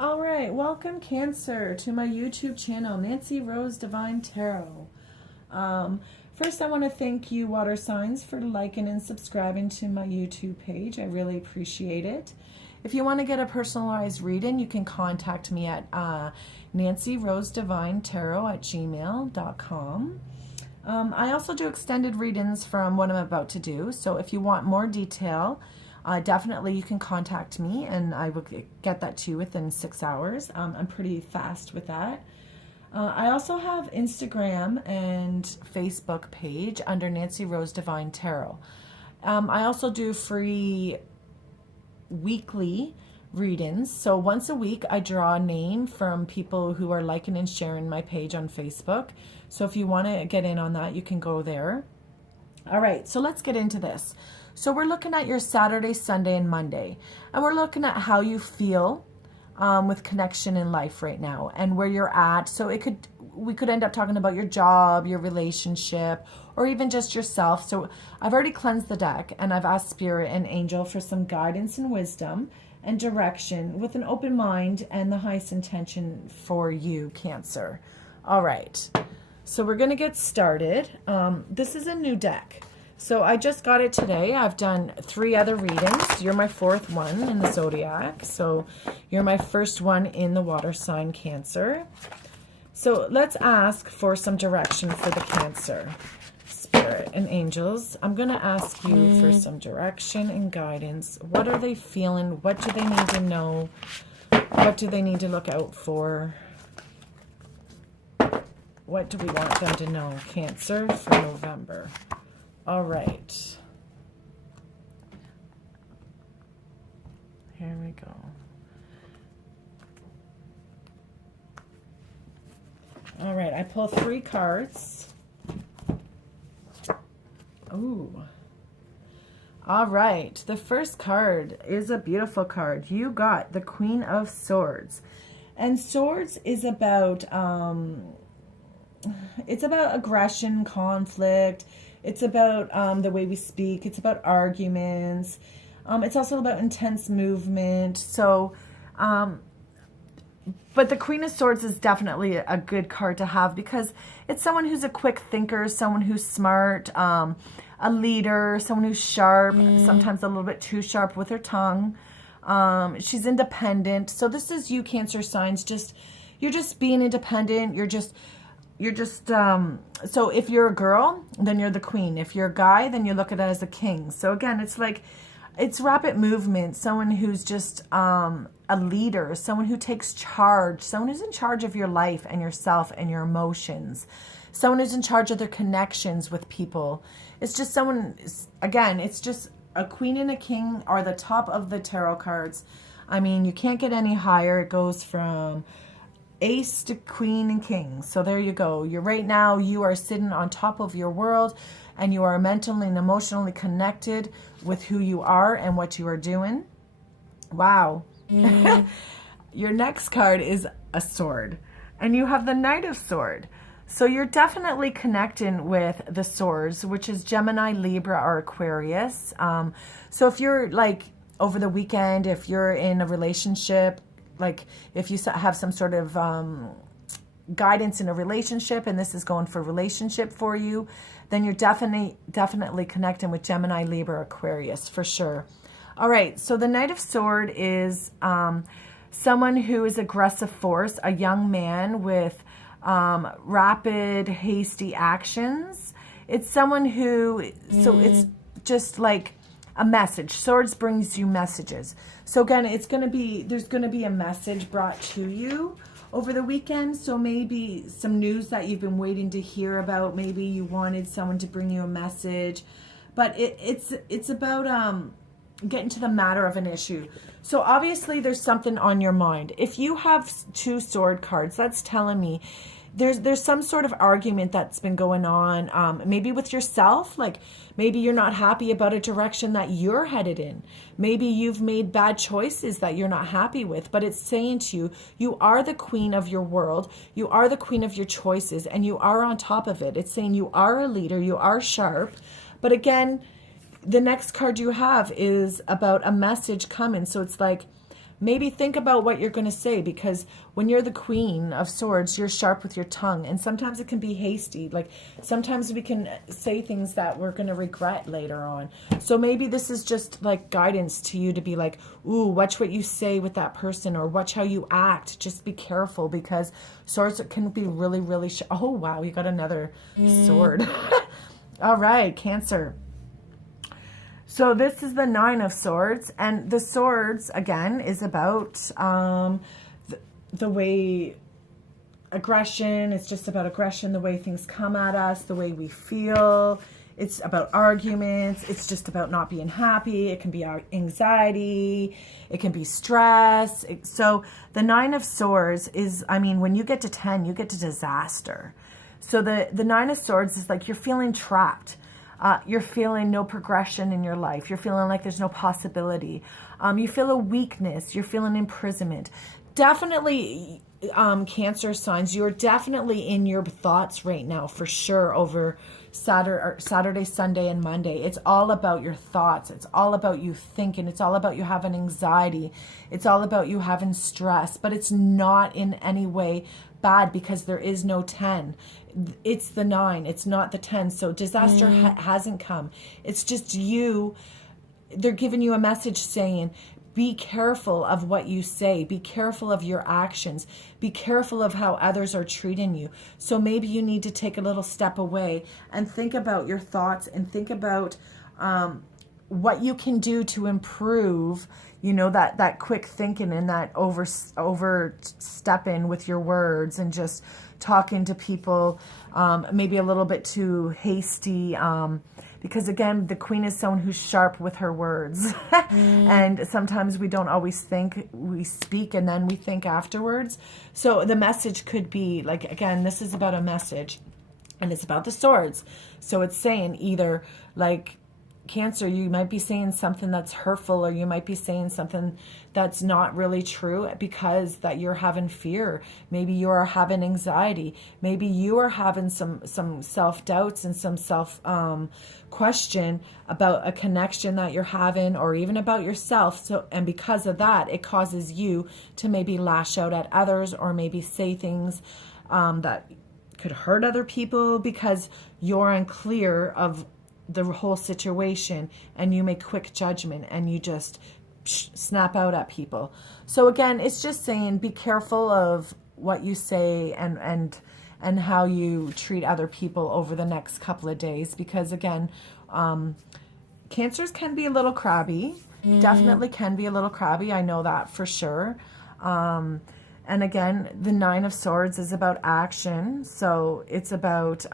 All right, welcome Cancer to my YouTube channel, Nancyrosedivinetarot. First, I want to thank you, water signs, for liking and subscribing to my YouTube page. I really appreciate it. If you want to get a personalized reading, you can contact me at Nancyrosedivinetarot@gmail.com. I also do extended readings from what I'm about to do, so if you want more detail, definitely you can contact me and I will get that to you within 6 hours. I'm pretty fast with that. I also have Instagram and Facebook page under Nancyrosedivinetarot. I also do free weekly readings. So once a week I draw a name from people who are liking and sharing my page on Facebook. So if you want to get in on that, you can go there. All right, so let's get into this. So we're looking at your Saturday, Sunday, and Monday, and we're looking at how you feel with connection in life right now and where you're at. So we could end up talking about your job, your relationship, or even just yourself. So I've already cleansed the deck and I've asked Spirit and Angel for some guidance and wisdom and direction with an open mind and the highest intention for you, Cancer. All right, so we're going to get started. This is a new deck. So I just got it today. I've done 3 other readings. You're my 4th one in the zodiac. So you're my first one in the water sign Cancer. So let's ask for some direction for the Cancer. Spirit and angels, I'm going to ask you for some direction and guidance. What are they feeling? What do they need to know? What do they need to look out for? What do we want them to know, Cancer, for November? All right. Here we go. All right, I pull 3 cards. Ooh. All right, the first card is a beautiful card. You got the Queen of Swords. And swords is about it's about aggression, conflict. It's about the way we speak. It's about arguments. It's also about intense movement. So, but the Queen of Swords is definitely a good card to have because it's someone who's a quick thinker, someone who's smart, a leader, someone who's sharp, sometimes a little bit too sharp with her tongue. She's independent. So this is you, Cancer signs. You're just being independent. So if you're a girl, then you're the queen. If you're a guy, then you look at it as a king. So again, it's rapid movement, someone who's just a leader, someone who takes charge, someone who's in charge of your life and yourself and your emotions, someone who's in charge of their connections with people. It's just someone, again, it's just a queen and a king are the top of the tarot cards. I mean, you can't get any higher. It goes from Ace to Queen and King. So there you go. Right now you are sitting on top of your world and you are mentally and emotionally connected with who you are and what you are doing. Wow. Your next card is a sword and you have the Knight of Sword. So you're definitely connecting with the swords, which is Gemini, Libra, or Aquarius. So if you're like over the weekend, if you're in a relationship, like if you have some sort of guidance in a relationship and this is going for relationship for you, then you're definitely connecting with Gemini, Libra, Aquarius for sure. All right, so the Knight of Sword is someone who is aggressive force, a young man with rapid, hasty actions. It's someone who, so it's just like a message. Swords brings you messages. So again, there's going to be a message brought to you over the weekend. So maybe some news that you've been waiting to hear about. Maybe you wanted someone to bring you a message, but it's about getting to the matter of an issue. So obviously there's something on your mind. If you have 2 sword cards, that's telling me there's some sort of argument that's been going on, maybe with yourself, like maybe you're not happy about a direction that you're headed in. Maybe you've made bad choices that you're not happy with, but it's saying to you, you are the queen of your world, you are the queen of your choices, and you are on top of it. It's saying you are a leader, you are sharp, but again, the next card you have is about a message coming. So it's like maybe think about what you're going to say, because when you're the Queen of Swords, you're sharp with your tongue, and sometimes it can be hasty. Like sometimes we can say things that we're going to regret later on. So maybe this is just like guidance to you to be like, ooh, watch what you say with that person, or watch how you act. Just be careful, because swords can be really, really oh wow, you got another sword. All right, Cancer. So this is the Nine of Swords, and the swords, again, is about the way aggression, it's just about aggression, the way things come at us, the way we feel. It's about arguments. It's just about not being happy. It can be anxiety. It can be stress. So the Nine of Swords is, I mean, when you get to 10, you get to disaster. So the Nine of Swords is like you're feeling trapped. You're feeling no progression in your life. You're feeling like there's no possibility. You feel a weakness. You're feeling imprisonment. Definitely, Cancer signs, you're definitely in your thoughts right now, for sure, over Saturday, Sunday, and Monday. It's all about your thoughts. It's all about you thinking. It's all about you having anxiety. It's all about you having stress. But it's not in any way bad, because there is no 10. It's the 9. It's not the 10. So disaster hasn't come. It's just you. They're giving you a message saying, be careful of what you say. Be careful of your actions. Be careful of how others are treating you. So maybe you need to take a little step away and think about your thoughts, and think about what you can do to improve, you know, that quick thinking, and that overstepping with your words, and just talking to people maybe a little bit too hasty, because again, the Queen is someone who's sharp with her words. And sometimes we don't always think, we speak and then we think afterwards. So the message could be like, again, this is about a message, and it's about the swords. So it's saying either like, Cancer, you might be saying something that's hurtful, or you might be saying something that's not really true, because that you're having fear. Maybe you are having anxiety. Maybe you are having some self-doubts and some question about a connection that you're having, or even about yourself. So, and because of that, it causes you to maybe lash out at others, or maybe say things that could hurt other people, because you're unclear of the whole situation, and you make quick judgment, and you just snap out at people. So again, it's just saying, be careful of what you say and how you treat other people over the next couple of days, because again, Cancers can be a little crabby. Definitely can be a little crabby. I know that for sure. And again, the Nine of Swords is about action. So it's about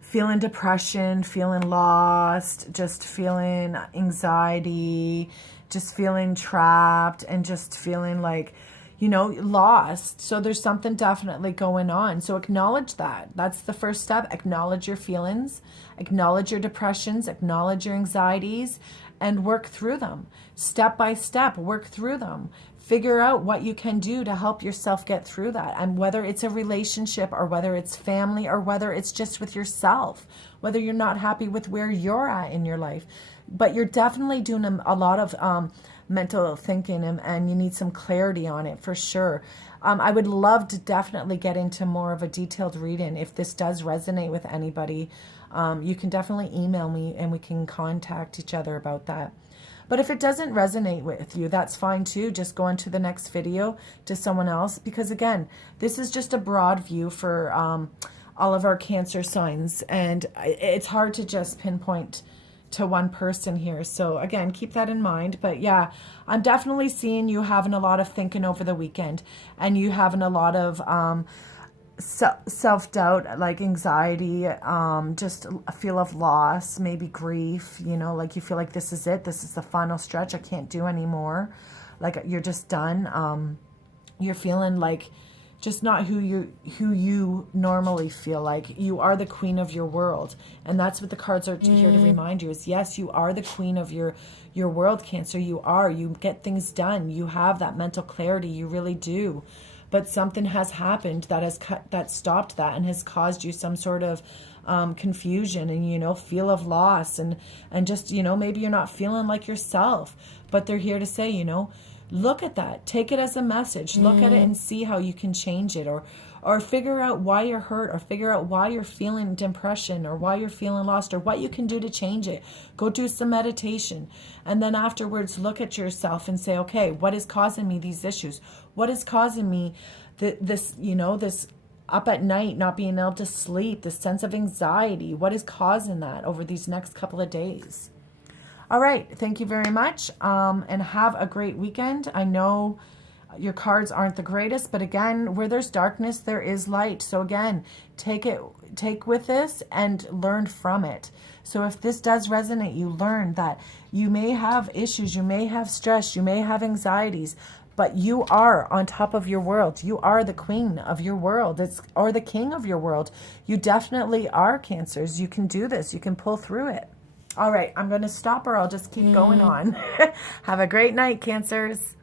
feeling depression, feeling lost, just feeling anxiety, just feeling trapped, and just feeling like, you know, lost. So there's something definitely going on. So acknowledge that. That's the first step. Acknowledge your feelings, acknowledge your depressions, acknowledge your anxieties, and work through them. Step by step, work through them. Figure out what you can do to help yourself get through that. And whether it's a relationship, or whether it's family, or whether it's just with yourself, whether you're not happy with where you're at in your life. But you're definitely doing a lot of mental thinking, and you need some clarity on it for sure. I would love to definitely get into more of a detailed reading. If this does resonate with anybody, you can definitely email me, and we can contact each other about that. But if it doesn't resonate with you, that's fine too. Just go on to the next video to someone else, because again, this is just a broad view for all of our Cancer signs, and it's hard to just pinpoint to one person here. So again, keep that in mind. But yeah, I'm definitely seeing you having a lot of thinking over the weekend, and you having a lot of self-doubt, like anxiety, just a feel of loss, maybe grief, you know, like you feel like this is it, this is the final stretch, I can't do anymore, like you're just done. You're feeling like just not who you normally feel like. You are the queen of your world, and that's what the cards are here to remind you is, yes, you are the queen of your world, Cancer. You get things done, you have that mental clarity, you really do. but something has happened that has that stopped that and has caused you some sort of confusion and, you know, feel of loss and just, you know, maybe you're not feeling like yourself, but they're here to say, you know, look at that, take it as a message, look at it and see how you can change it, or figure out why you're hurt, or figure out why you're feeling depression, or why you're feeling lost, or what you can do to change it. Go do some meditation. And then afterwards, look at yourself and say, okay, what is causing me these issues? What is causing me this, you know, this up at night, not being able to sleep, this sense of anxiety? What is causing that over these next couple of days? All right. Thank you very much. And have a great weekend. I know your cards aren't the greatest, but again, where there's darkness, there is light. So again, take with this and learn from it. So if this does resonate, you learn that you may have issues, you may have stress, you may have anxieties, but you are on top of your world. You are the queen of your world, or the king of your world. You definitely are, Cancers. You can do this. You can pull through it. All right, I'm going to stop, or I'll just keep going on. Have a great night, Cancers.